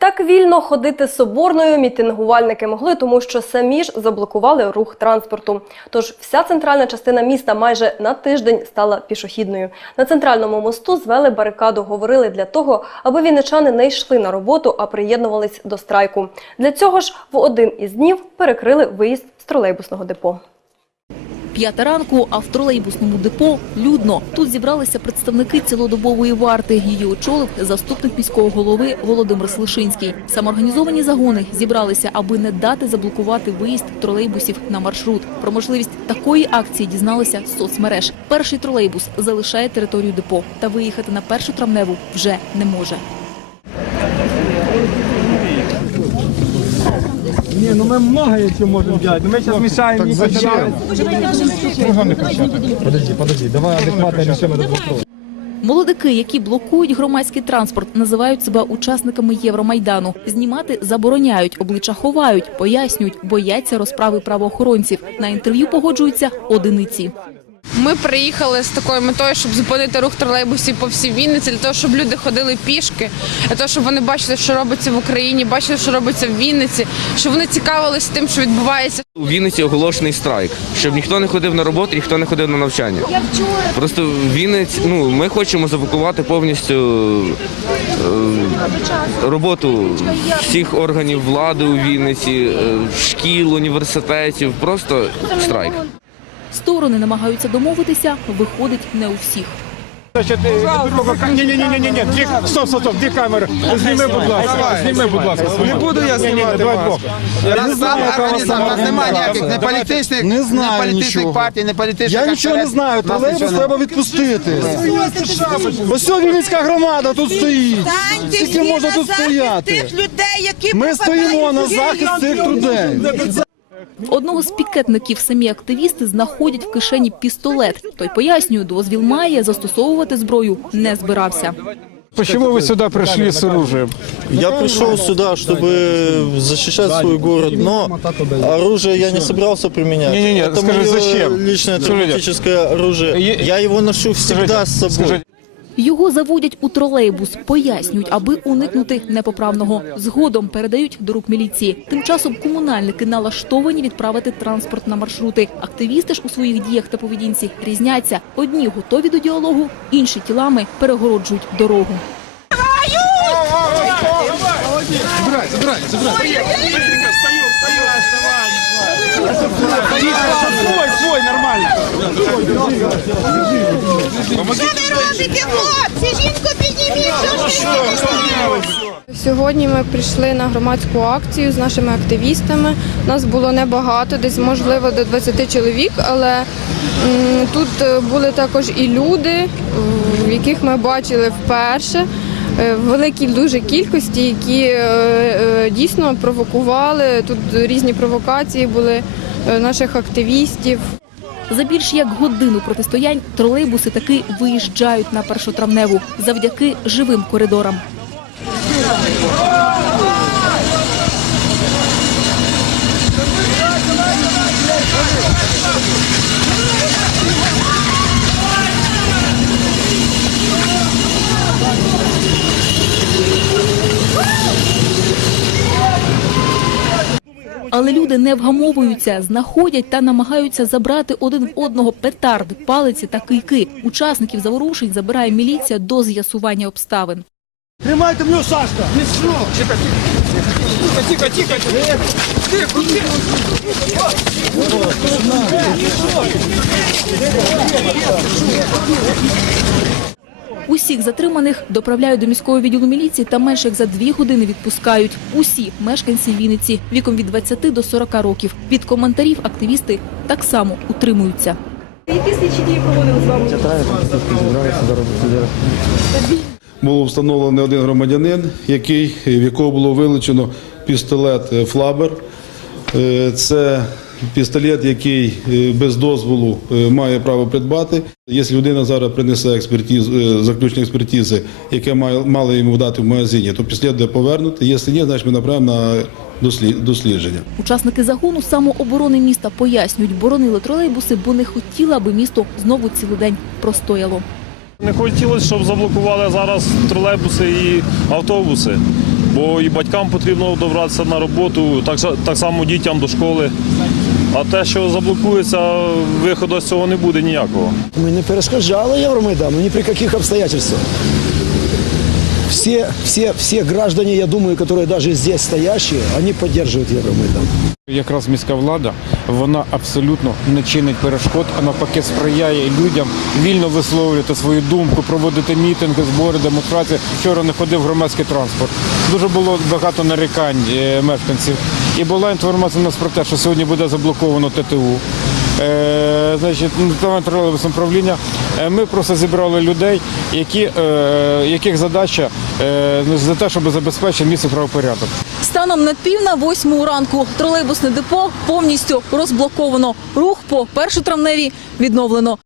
Так вільно ходити соборною мітингувальники могли, тому що самі ж заблокували рух транспорту. Тож вся центральна частина міста майже на тиждень стала пішохідною. На центральному мосту звели барикаду, говорили для того, аби вінничани не йшли на роботу, а приєднувались до страйку. Для цього ж в один із днів перекрили виїзд з тролейбусного депо. П'ята ранку, а в тролейбусному депо людно. Тут зібралися представники цілодобової варти. Її очолив заступник міського голови Володимир Слишинський. Самоорганізовані загони зібралися, аби не дати заблокувати виїзд тролейбусів на маршрут. Про можливість такої акції дізналися з соцмереж. Перший тролейбус залишає територію депо та виїхати на першу травневу вже не може. Не, ну мы многое что можем делать. Но мы сейчас мешаем не зачем? Подожди, подожди, давай адекватно решим этот вопрос. Молодики, які блокують громадський транспорт, називають себе учасниками Євромайдану. Знімати забороняють, обличчя ховають, пояснюють, бояться розправи правоохоронців. На інтерв'ю погоджуються одиниці. Ми приїхали з такою метою, щоб зупинити рух тролейбусів по всій Вінниці, для того, щоб люди ходили пішки, для того, щоб вони бачили, що робиться в Україні, бачили, що робиться в Вінниці, щоб вони цікавилися тим, що відбувається. У Вінниці оголошений страйк, щоб ніхто не ходив на роботу, ніхто не ходив на навчання. Просто в Вінниці, ну ми хочемо заблокувати повністю е, роботу всіх органів влади у Вінниці, е, шкіл, університетів. Просто страйк. Сторони намагаються домовитися, виходить не у всіх. Значить, ні, ні, ні, ні, ні, ні, дві, стоп, стоп, стоп, дві камери. Зніми, будь ласка, зніми, будь ласка. Не буду я знімати. Давай двох. Я не знаю, яка вас У нас немає ніяких не політичних, Не знаю не політичних нічого. партій, не політичних. Я нічого не знаю, тролейбус треба відпустити. Ось сьогодні Вінницька громада тут стоїть. Скільки можна тут стояти? тих людей, які Ми стоїмо на захист цих людей. Одного з пікетників самі активісти знаходять в кишені пістолет. Той пояснює, дозвіл має застосовувати зброю не збирався. Почему вы сюда пришли с оружием? Я пришел сюда, чтобы защищать свой город, но оружие я не собирался применять. Не-не-не, Это скажи, мое зачем? личное Скажите. травматическое оружие. Е- Я его ношу всегда с собой. скажите. Його заводять у тролейбус, пояснюють, аби уникнути непоправного. Згодом передають до рук міліції. Тим часом комунальники налаштовані відправити транспорт на маршрути. Активісти ж у своїх діях та поведінці різняться. Одні готові до діалогу, інші тілами перегороджують дорогу. Свой, свой, нормально. Що хлопці? Жінку підніміть? Сьогодні ми прийшли на громадську акцію з нашими активістами. Нас було небагато, десь можливо до 20 чоловік, але тут е, були також і люди, яких ми бачили вперше. Е, великій дуже кількості, які е, е, дійсно провокували. Тут різні провокації були наших активістів. За більш як годину протистоянь тролейбуси таки виїжджають на першотравневу завдяки живим коридорам. Але люди не вгамовуються, знаходять та намагаються забрати один в одного петарди, палиці та кийки. Учасників заворушень забирає міліція до з'ясування обставин. Тримайте мені Сашка. Тихо, тихо, тихо. Тихо, тихо. Усіх затриманих доправляють до міського відділу міліції та менше як за дві години відпускають. Усі мешканці Вінниці віком від 20 до 40 років. Від коментарів активісти так само утримуються. Було встановлено один громадянин, який, в якого було вилучено пістолет е, Флабер. Е, Це пістолет, який е, без дозволу е, має право придбати. Якщо людина зараз принесе експертиз, е, заключні експертизи, яке мали йому дати в магазині, то пістолет буде повернути. Якщо ні, значить ми направимо на дослід- дослідження. Учасники загону самооборони міста пояснюють, боронили тролейбуси, бо не хотіли, аби місто знову цілий день простояло. Не хотілося, щоб заблокували зараз тролейбуси і автобуси. бо і батькам потрібно добратися на роботу, так, так само дітям до школи. А те, що заблокується, виходу з цього не буде ніякого. Ми не перешкоджали Євромайдану ні при яких обстоятельствах. Все, все, все граждане, я думаю, которые даже здесь стоящие, они поддерживают Евромайдан. Якраз міська влада вона абсолютно не чинить перешкод, а навпаки сприяє людям вільно висловлювати свою думку, проводити мітинги, збори, демонстрації. Вчора не ходив громадський транспорт. Дуже було багато нарікань е, мешканців. І була інформація у нас про те, що сьогодні буде заблоковано ТТУ. Е, значить, Національне тролейбусне. Е, Ми просто зібрали людей, які, е, яких задача за те, щоб забезпечити місце правопорядок. Станом на пів на восьму ранку тролейбусне депо повністю розблоковано. Рух по першотравневій відновлено.